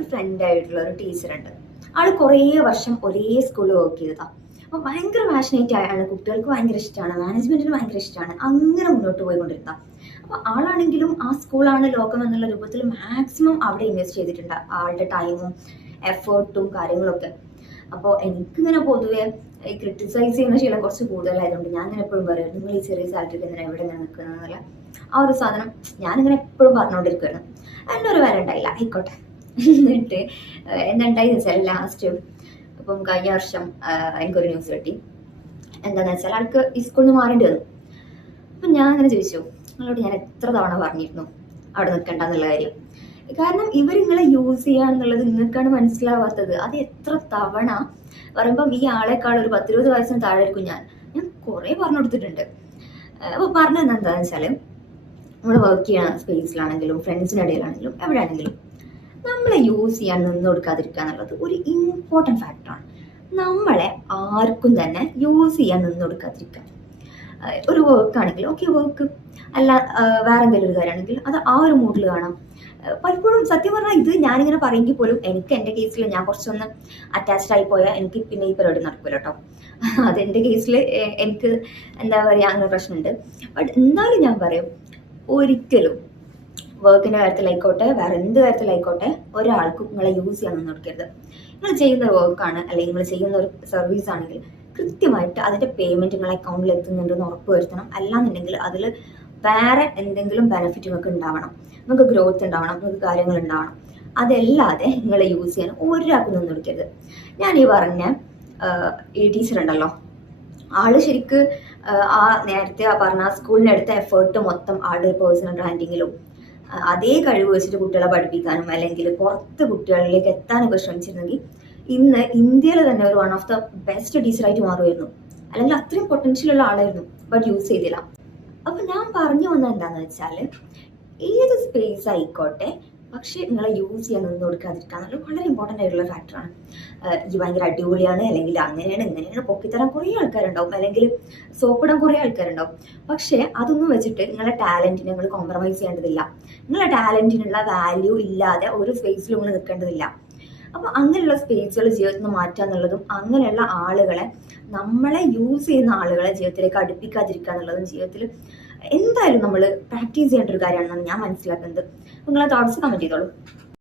ഒരു ഫ്രണ്ട് ആയിട്ടുള്ള ഒരു ടീച്ചറുണ്ട്. ആള് കുറേ വർഷം ഒരേ സ്കൂളിൽ വർക്ക് ചെയ്തതാണ്. അപ്പോൾ ഭയങ്കര പാഷനേറ്റ് ആണ്, കുട്ടികൾക്ക് ഭയങ്കര ഇഷ്ടമാണ്, മാനേജ്മെന്റിന് ഭയങ്കര ഇഷ്ടമാണ്, അങ്ങനെ മുന്നോട്ട് പോയിക്കൊണ്ടിരുന്ന. അപ്പോൾ ആളാണെങ്കിലും ആ സ്കൂളാണ് ലോകം എന്നുള്ള രൂപത്തിൽ മാക്സിമം അവിടെ ഇൻവെസ്റ്റ് ചെയ്തിട്ടുണ്ട്, ആളുടെ ടൈമും എഫേർട്ടും കാര്യങ്ങളൊക്കെ. അപ്പോൾ എനിക്കിങ്ങനെ പൊതുവെ ഈ ക്രിട്ടിസൈസ് ചെയ്യുന്ന ശീലം കുറച്ച് കൂടുതലായതുകൊണ്ട് ഞാൻ ഇങ്ങനെ എപ്പോഴും പറയും, നിങ്ങൾ ഈ ചെറിയ സാലറിക്ക് എന്തിനാ എവിടെ ഇങ്ങനെ നിൽക്കുന്നതെന്നല്ല ആ ഒരു സാധനം ഞാനിങ്ങനെ എപ്പോഴും പറഞ്ഞുകൊണ്ടിരിക്കുകയാണ്. അതിനൊരു വില ഉണ്ടായില്ല, ആയിക്കോട്ടെ. എന്നിട്ട് എന്തുണ്ടായി വെച്ചാൽ ലാസ്റ്റ് ഇപ്പം കഴിഞ്ഞ വർഷം എനിക്കൊരു ന്യൂസ് കിട്ടി. എന്താണെന്ന് വെച്ചാൽ ആൾക്ക് ഈ സ്കൂളിൽ നിന്ന് മാറേണ്ടി വന്നു. അപ്പം ഞാൻ അങ്ങനെ ചോദിച്ചു, നിങ്ങളോട് ഞാൻ എത്ര തവണ പറഞ്ഞിരുന്നു അവിടെ നിൽക്കണ്ട എന്നുള്ള കാര്യം. കാരണം ഇവർ നിങ്ങളെ യൂസ് ചെയ്യാന്നുള്ളത് നിങ്ങൾക്കാണ് മനസ്സിലാവാത്തത്. അത് എത്ര തവണ പറയുമ്പം ഈ ആളെക്കാൾ ഒരു 10-20 വയസ്സിന് താഴെ ആയിരിക്കും ഞാൻ കുറേ പറഞ്ഞു കൊടുത്തിട്ടുണ്ട്. അപ്പോൾ പറഞ്ഞത് എന്താണെന്ന് വെച്ചാൽ, നമ്മൾ വർക്ക് ചെയ്യുന്ന സ്പേസിലാണെങ്കിലും ഫ്രണ്ട്സിനിടയിലാണെങ്കിലും എവിടെയാണെങ്കിലും നമ്മളെ യൂസ് ചെയ്യാൻ നിന്ന് കൊടുക്കാതിരിക്കുക എന്നുള്ളത് ഒരു ഇമ്പോർട്ടൻറ്റ് ഫാക്ടറാണ്. നമ്മളെ ആർക്കും തന്നെ യൂസ് ചെയ്യാൻ നിന്ന് കൊടുക്കാതിരിക്കുക. ഒരു വർക്ക് ആണെങ്കിൽ ഓക്കെ വർക്ക്, അല്ല വേറെ എന്തെങ്കിലും ഒരു കാര്യമാണെങ്കിൽ അത് ആ ഒരു മൂഡിൽ കാണാം. പലപ്പോഴും സത്യം പറഞ്ഞാൽ ഇത് ഞാനിങ്ങനെ പറയുമെങ്കിൽ പോലും എനിക്ക് എൻ്റെ കേസിൽ ഞാൻ കുറച്ചൊന്ന് അറ്റാച്ച്ഡ് ആയി പോയാൽ എനിക്ക് പിന്നെ ഈ പരിപാടി നടക്കില്ല കേട്ടോ. അതെൻ്റെ കേസിൽ എനിക്ക് എന്താ പറയുക അങ്ങനെ പ്രശ്നമുണ്ട്. ബട്ട് എന്നാലും ഞാൻ പറയും, ഒരിക്കലും വർക്കിൻ്റെ കാര്യത്തിലായിക്കോട്ടെ വേറെ എന്ത് കാര്യത്തിലായിക്കോട്ടെ ഒരാൾക്കും നിങ്ങളെ യൂസ് ചെയ്യാൻ നിന്ന് കൊടുക്കരുത്. നിങ്ങൾ ചെയ്യുന്ന ഒരു വർക്കാണ് അല്ലെങ്കിൽ നിങ്ങൾ ചെയ്യുന്ന ഒരു സർവീസ് ആണെങ്കിൽ കൃത്യമായിട്ട് അതിൻ്റെ പേയ്മെൻറ്റ് നിങ്ങളെ അക്കൗണ്ടിൽ എത്തുന്നുണ്ടെന്ന് ഉറപ്പ് വരുത്തണം. അല്ലാന്നുണ്ടെങ്കിൽ അതിൽ വേറെ എന്തെങ്കിലും ബെനിഫിറ്റ് നിങ്ങൾക്ക് ഉണ്ടാവണം, നിങ്ങൾക്ക് ഗ്രോത്ത് ഉണ്ടാവണം, നിങ്ങൾക്ക് കാര്യങ്ങൾ ഉണ്ടാവണം. അതല്ലാതെ നിങ്ങളെ യൂസ് ചെയ്യാൻ ഒരാൾക്കും നിന്ന് കൊടുക്കരുത്. ഞാൻ ഈ പറഞ്ഞ ഈ ടീച്ചർ ഉണ്ടല്ലോ, ആള് ശരിക്ക് ആ നേരത്തെ പറഞ്ഞ സ്കൂളിനെടുത്ത എഫേർട്ട് മൊത്തം ആളുടെ പേഴ്സണൽ ബ്രാൻഡിങ്ങിലും അതേ കഴിവ് വെച്ചിട്ട് കുട്ടികളെ പഠിപ്പിക്കാനും അല്ലെങ്കിൽ പുറത്ത് കുട്ടികളിലേക്ക് എത്താനൊക്കെ ശ്രമിച്ചിരുന്നെങ്കിൽ ഇന്ന് ഇന്ത്യയിൽ തന്നെ ഒരു വൺ ഓഫ് ദ ബെസ്റ്റ് ടീച്ചറായിട്ട് മാറുമായിരുന്നു. അല്ലെങ്കിൽ അത്രയും പൊട്ടൻഷ്യൽ ഉള്ള ആളായിരുന്നു, ബട്ട് യൂസ് ചെയ്തില്ല. അപ്പം ഞാൻ പറഞ്ഞു വന്നത് എന്താണെന്ന് വെച്ചാൽ, ഏത് സ്പേസ് ആയിക്കോട്ടെ പക്ഷേ നിങ്ങളെ യൂസ് ചെയ്യാൻ നിന്ന് കൊടുക്കാതിരിക്കുക എന്നുള്ളത് വളരെ ഇമ്പോർട്ടൻ്റ് ആയിട്ടുള്ള ഫാക്ടറാണ്. ഇത് ഭയങ്കര അടിപൊളിയാണ് അല്ലെങ്കിൽ അങ്ങനെയാണ് ഇങ്ങനെയാണ് പൊക്കിത്തരാൻ കുറേ ആൾക്കാരുണ്ടാവും, അല്ലെങ്കിൽ സോപ്പിടാൻ കുറേ ആൾക്കാരുണ്ടാവും. പക്ഷേ അതൊന്നും വെച്ചിട്ട് നിങ്ങളെ ടാലൻറ്റിനെ നിങ്ങൾ കോംപ്രമൈസ് ചെയ്യേണ്ടതില്ല. നിങ്ങളെ ടാലൻറ്റിനുള്ള വാല്യൂ ഇല്ലാതെ ഒരു സ്പേസിലും നിങ്ങൾ നിൽക്കേണ്ടതില്ല. അപ്പോൾ അങ്ങനെയുള്ള സ്പേസുകൾ ജീവിതത്തിൽ നിന്ന് മാറ്റുക എന്നുള്ളതും അങ്ങനെയുള്ള ആളുകളെ, നമ്മളെ യൂസ് ചെയ്യുന്ന ആളുകളെ ജീവിതത്തിലേക്ക് അടുപ്പിക്കാതിരിക്കുക എന്നുള്ളതും ജീവിതത്തിൽ എന്തായാലും നമ്മൾ പ്രാക്ടീസ് ചെയ്യേണ്ട ഒരു കാര്യമാണെന്നാണ് ഞാൻ മനസ്സിലാക്കുന്നത്. നിങ്ങളെ തോട്ട്സ് കമൻറ്റ് ചെയ്തോളൂ.